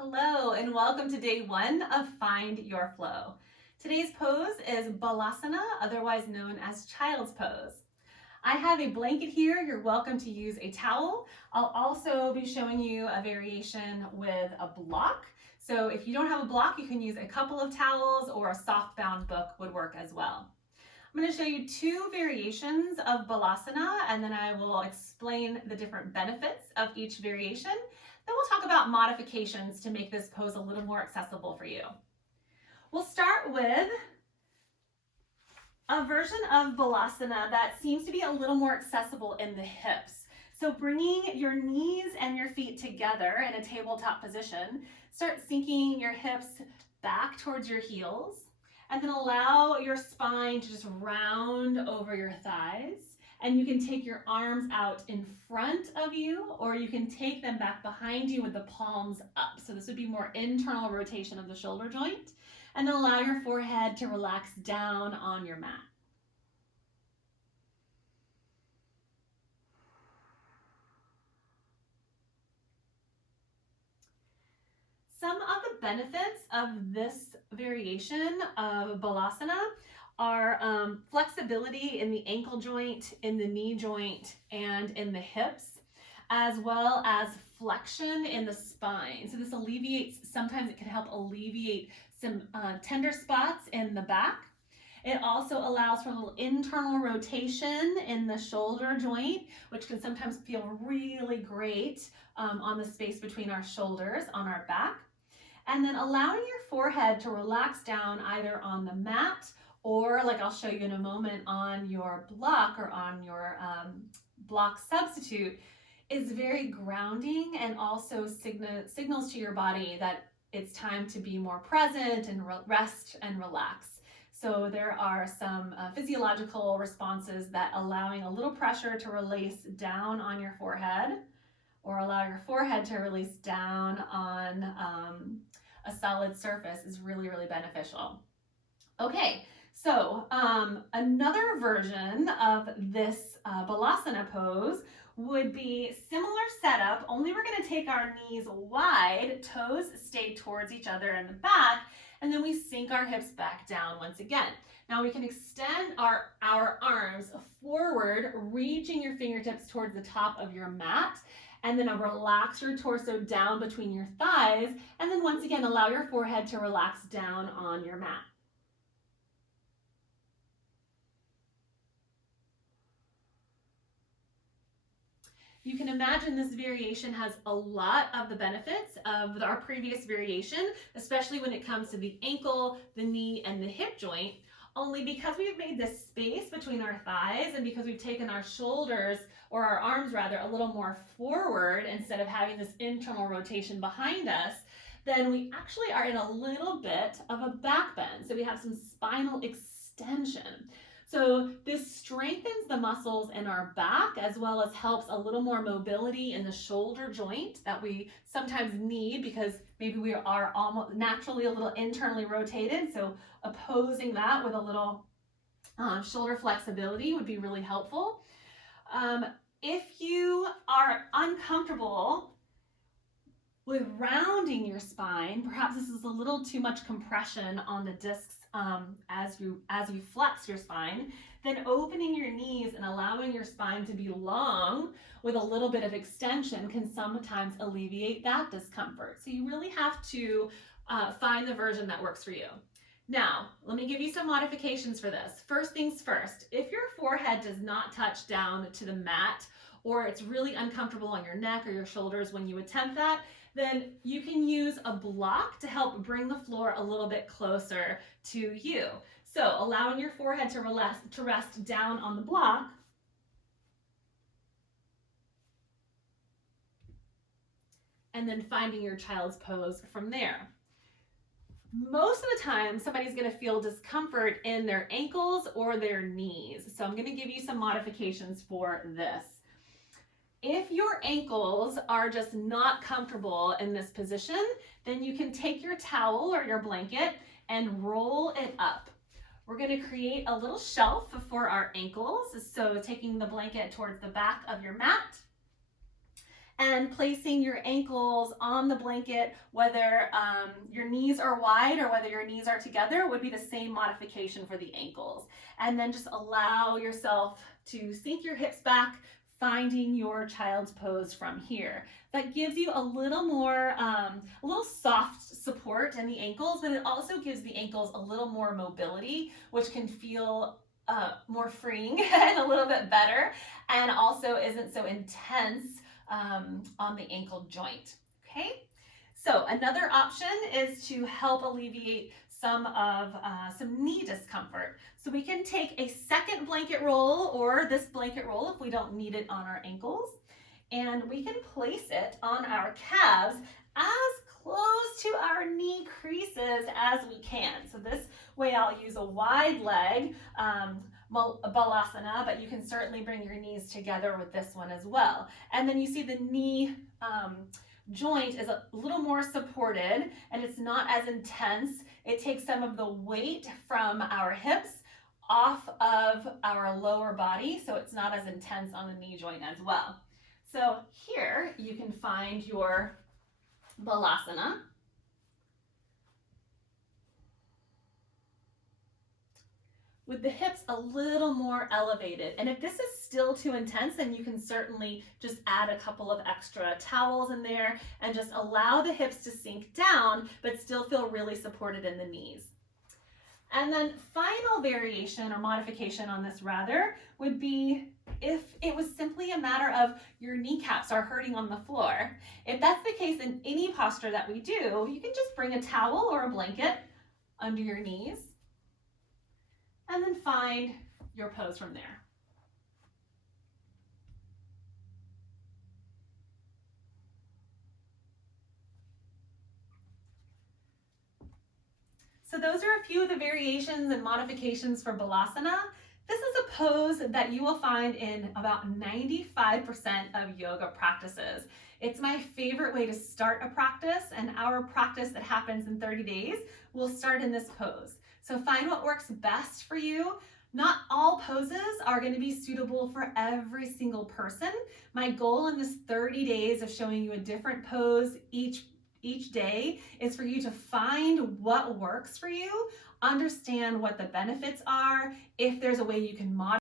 Hello and welcome to day one of Find Your Flow. Today's pose is Balasana, otherwise known as Child's Pose. I have a blanket here. You're welcome to use a towel. I'll also be showing you a variation with a block. So if you don't have a block, you can use a couple of towels or a soft bound book would work as well. I'm going to show you two variations of Balasana, and then I will explain the different benefits of each variation. Then we'll talk about modifications to make this pose a little more accessible for you. We'll start with a version of Balasana that seems to be a little more accessible in the hips. So bringing your knees and your feet together in a tabletop position, start sinking your hips back towards your heels, and then allow your spine to just round over your thighs. And you can take your arms out in front of you, or you can take them back behind you with the palms up. So this would be more internal rotation of the shoulder joint. And then allow your forehead to relax down on your mat. Some of the benefits of this variation of Balasana are flexibility in the ankle joint, in the knee joint, and in the hips, as well as flexion in the spine. So this alleviates, sometimes it can help alleviate some tender spots in the back. It also allows for a little internal rotation in the shoulder joint, which can sometimes feel really great on the space between our shoulders on our back. And then allowing your forehead to relax down either on the mat or, like I'll show you in a moment, on your block or on your block substitute is very grounding and also signals to your body that it's time to be more present and rest and relax. So there are some physiological responses that allowing a little pressure to release down on your forehead, or allow your forehead to release down on a solid surface is really, really beneficial. Okay, so another version of this Balasana pose would be similar setup, only we're going to take our knees wide, toes stay towards each other in the back, and then we sink our hips back down once again. Now we can extend our arms forward, reaching your fingertips towards the top of your mat, and then relax your torso down between your thighs, and then once again allow your forehead to relax down on your mat. You can imagine this variation has a lot of the benefits of our previous variation, especially when it comes to the ankle, the knee, and the hip joint. Only because we've made this space between our thighs and because we've taken our shoulders, or our arms rather, a little more forward instead of having this internal rotation behind us, then we actually are in a little bit of a back bend. So we have some spinal extension. So this strengthens the muscles in our back as well as helps a little more mobility in the shoulder joint that we sometimes need because maybe we are almost naturally a little internally rotated. So opposing that with a little shoulder flexibility would be really helpful. If you are uncomfortable with rounding your spine, perhaps this is a little too much compression on the discs as you flex your spine, then opening your knees and allowing your spine to be long with a little bit of extension can sometimes alleviate that discomfort. So you really have to find the version that works for you. Now, let me give you some modifications for this. First things first, if your forehead does not touch down to the mat, or it's really uncomfortable on your neck or your shoulders when you attempt that, then you can use a block to help bring the floor a little bit closer to you. So allowing your forehead to rest down on the block, and then finding your child's pose from there. Most of the time, somebody's going to feel discomfort in their ankles or their knees. So I'm going to give you some modifications for this. If your ankles are just not comfortable in this position, then you can take your towel or your blanket and roll it up. We're going to create a little shelf for our ankles. So taking the blanket towards the back of your mat And placing your ankles on the blanket, whether your knees are wide or whether your knees are together, would be the same modification for the ankles. And then just allow yourself to sink your hips back, finding your child's pose from here. That gives you a little more, a little soft support in the ankles, but it also gives the ankles a little more mobility, which can feel more freeing and a little bit better, and also isn't so intense on the ankle joint. Okay, so another option is to help alleviate some knee discomfort. So we can take a second blanket roll, or this blanket roll if we don't need it on our ankles, and we can place it on our calves as close to our knee creases as we can. So this way I'll use a wide leg Balasana, but you can certainly bring your knees together with this one as well. And then you see the knee joint is a little more supported and it's not as intense. It takes some of the weight from our hips off of our lower body, so it's not as intense on the knee joint as well. So here you can find your Balasana. With the hips a little more elevated. And if this is still too intense, then you can certainly just add a couple of extra towels in there and just allow the hips to sink down, but still feel really supported in the knees. And then final variation or modification on this rather would be if it was simply a matter of your kneecaps are hurting on the floor. If that's the case in any posture that we do, you can just bring a towel or a blanket under your knees and then find your pose from there. So those are a few of the variations and modifications for Balasana. This is a pose that you will find in about 95% of yoga practices. It's my favorite way to start a practice, and our practice that happens in 30 days will start in this pose. So find what works best for you. Not all poses are going to be suitable for every single person. My goal in this 30 days of showing you a different pose each day is for you to find what works for you, understand what the benefits are, if there's a way you can modify